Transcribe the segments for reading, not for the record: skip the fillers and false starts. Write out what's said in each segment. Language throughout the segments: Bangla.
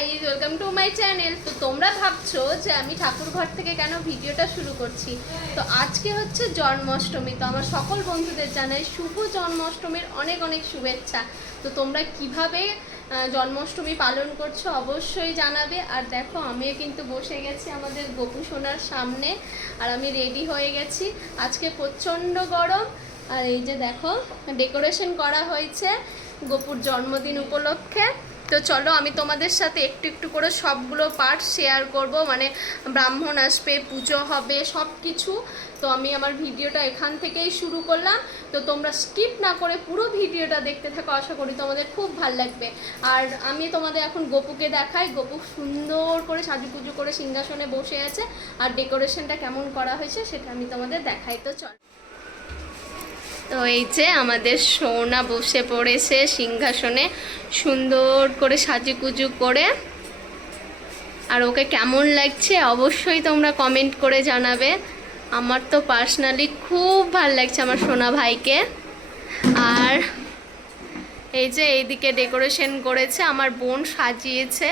Guys, welcome to my channel. তো তোমরা ভাবছো যে আমি ঠাকুর ঘর থেকে কেন ভিডিওটা শুরু করছি। তো আজকে হচ্ছে জন্মাষ্টমী। তো আমার সকল বন্ধুদের জানাই শুভ জন্মাষ্টমীর অনেক অনেক শুভেচ্ছা। তো তোমরা কিভাবে জন্মাষ্টমী পালন করছো অবশ্যই জানাবে। আর দেখো, আমিও কিন্তু বসে গেছি আমাদের গোপু সোনার সামনে, আর আমি রেডি হয়ে গেছি। আজকে প্রচণ্ড গরম, আর এই যে দেখো ডেকোরেশন করা হয়েছে গোপুর জন্মদিন উপলক্ষে। তো চলো আমি তোমাদের সাথে একটু একটু করে সবগুলো পার্ট শেয়ার করব, মানে ব্রাহ্মণ আসবে, পুজো হবে, সব কিছু। তো আমি আমার ভিডিওটা এখান থেকেই শুরু করলাম। তো তোমরা স্কিপ না করে পুরো ভিডিওটা দেখতে থাকো, আশা করি তোমাদের খুব ভালো লাগবে। আর আমি তোমাদের এখন গোপুকে দেখাই। গোপু সুন্দর করে সাজুগুজু করে সিংহাসনে বসে আছে, আর ডেকোরেশনটা কেমন করা হয়েছে সেটা আমি তোমাদের দেখাই। তো চলো। তো এই যে আমাদের সোনা বসে পড়েছে সিংহাসনে সুন্দর করে সাজুগুজু করে। আর ওকে কেমন লাগছে অবশ্যই তোমরা কমেন্ট করে জানাবে। আমার তো পার্সোনালি খুব ভালো লাগছে আমার সোনা ভাইকে। আর এই যে এইদিকে ডেকোরেশন করেছে আমার বোন, সাজিয়েছে।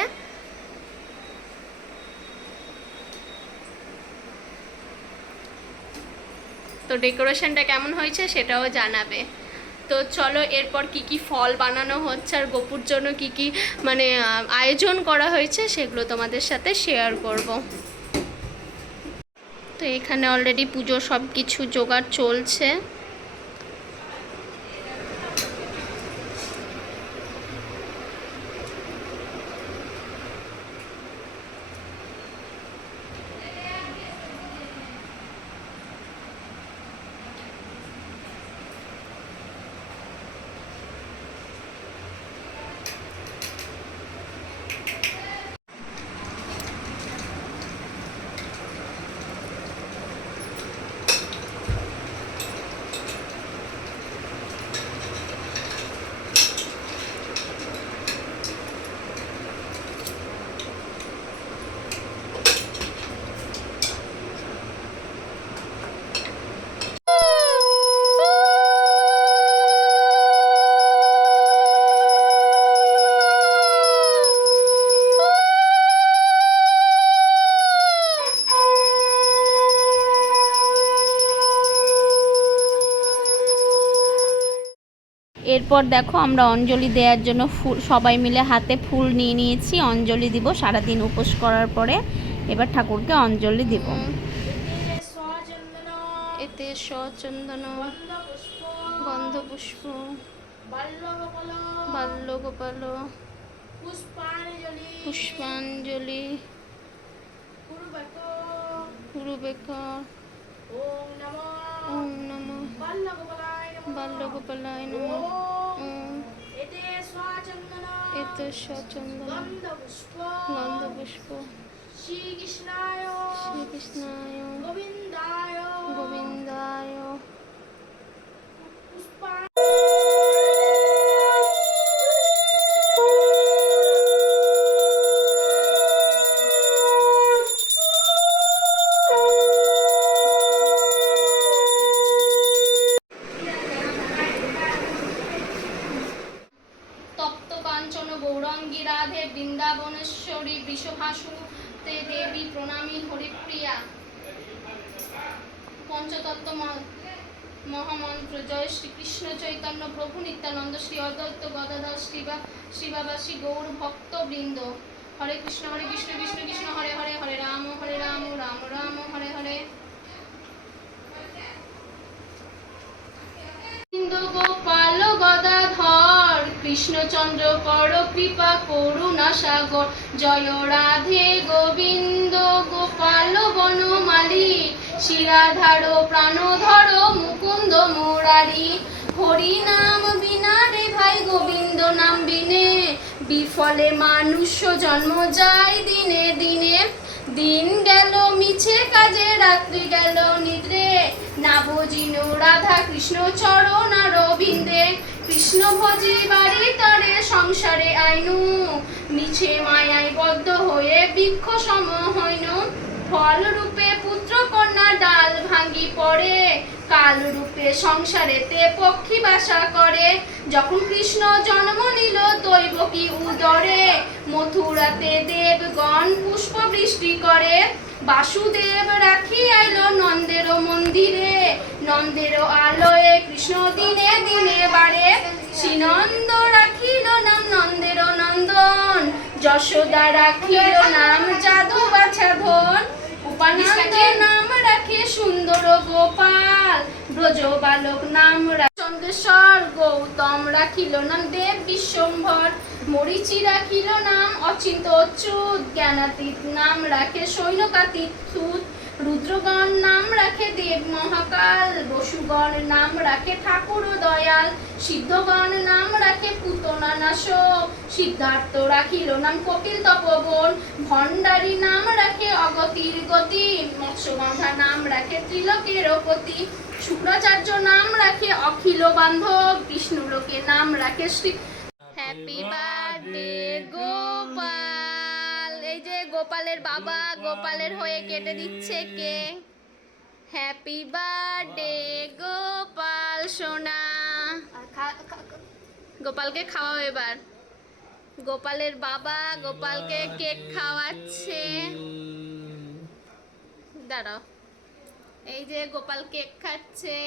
তো ডেকোরেশনটা কেমন হয়েছে সেটাও জানাবে। তো চলো, এরপর কি কি ফল বানানো হচ্ছে আর গোপুর জন্য কি কি মানে আয়োজন করা হয়েছে সেগুলো তোমাদের সাথে শেয়ার করব। তো এখানে অলরেডি পুজোর সব কিছু জোগাড় চলছে। এরপর দেখো আমরা অঞ্জলি দেওয়ার জন্য ফুল সবাই মিলে হাতে ফুল নিয়ে নিয়েছি। অঞ্জলি দিব সারাদিন উপোস করার পরে। এবার ঠাকুরকে অঞ্জলি দিব। এতে সচন্দন গন্ধপুষ্প বাল্যগোপাল পুষ্পাঞ্জলি গুরুবেকর ওম নমঃ বাল্যগোপালায় নমঃ। এতে সচন্দন গন্ধপুষ্প শ্রীকৃষ্ণায় গোবিন্দায়। গৌরাঙ্গী রাধে বৃন্দাবনেশ্বরী বৃষভাসুতে দেবী প্রণামী হরিপ্রিয়া। পঞ্চতত্ত্ব মহামন্ত্র জয় শ্রীকৃষ্ণ চৈতন্য প্রভু নিত্যানন্দ শ্রী অদ্বৈত গদাধর শিবাবাসী গৌর ভক্ত বৃন্দ। হরে কৃষ্ণ কৃষ্ণ কৃষ্ণ হরে হরে, হরে রাম রাম রাম হরে হরে। গোপাল গদাধর কৃষ্ণচন্দ্র কর কৃপা করুণা সাগর। জয় রাধে গোবিন্দ গোপাল বনমালী শিরাধার প্রাণধর মুকুন্দ মুরারি। হরি নাম বিনা রে ভাই গোবিন্দ নাম বিনে, বিফলে মানুষ জন্ম যায় দিনে দিনে। দিন গেল মিছে কাজে রাত্রি গেল নিদ্রে, না ভজিন রাধা কৃষ্ণ চরণ রবিন্দে। কৃষ্ণ ভজি বাড়ি তরে সংসারে আইনু, মিছে মায়ায় বদ্ধ হয়ে বৃক্ষ সম হইন। ফল রূপে পুত্র কন্যা ডাল ভাঙ্গি পড়ে, কাল রূপে সংসারেতে পক্ষী বাসা করে। যখন কৃষ্ণ জন্ম নিল দৈবকী উদরে, মথুরাতে দেবগণ পুষ্প বৃষ্টি করে, বাসুদেব রাখি আইলো নন্দের মন্দিরে, নন্দের আলোয় কৃষ্ণ দিনে দিনে বাড়ে, শ্রীনন্দ রাখিল নাম নন্দের নন্দন, যশোদা রাখিল নাম যাদু বাছা ধন, উপানন্দ নাম রাখে সুন্দর গোপাল, ব্রজ বালক নাম চন্দ্রেশ্বর, গৌতম রাখিল নাম দেব বিশ্বম্ভর, মরিচি রাখিল নাম অচিন্ত অচ্যুত, জ্ঞানাতীত নাম রাখে সৈন্যকাতীত সুত, রুদ্রগণ নাম রাখে দেব মহাকাল, বসুগণ নাম রাখে ঠাকুর দয়াল, সিদ্ধগণ নাম রাখে পুতনা নাশক, সিদ্ধার্থ রাখিল নাম কপিল তপবন, ভণ্ডারী নাম রাখে অগতির গতি, মৎস্যগন্ধা নাম রাখে ত্রিলোকের পতি, শুক্রাচার্য নাম রাখে অখিল বান্ধব, বিষ্ণুলোকে নাম রাখে শ্রী। Happy birthday Gopal. এই যে গোপালের বাবা গোপালের হয়ে কেটে দিচ্ছে কেক। হ্যাপি বার্থডে গোপাল সোনা। গোপালকে খাওয়াও এবার। গোপালের বাবা গোপালকে কেক খাওয়াচ্ছে। দাঁড়াও, এই যে গোপাল কেক খাচ্ছে।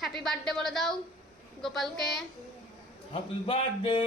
হ্যাপি বার্থডে বলে দাও গোপালকে। Happy birthday.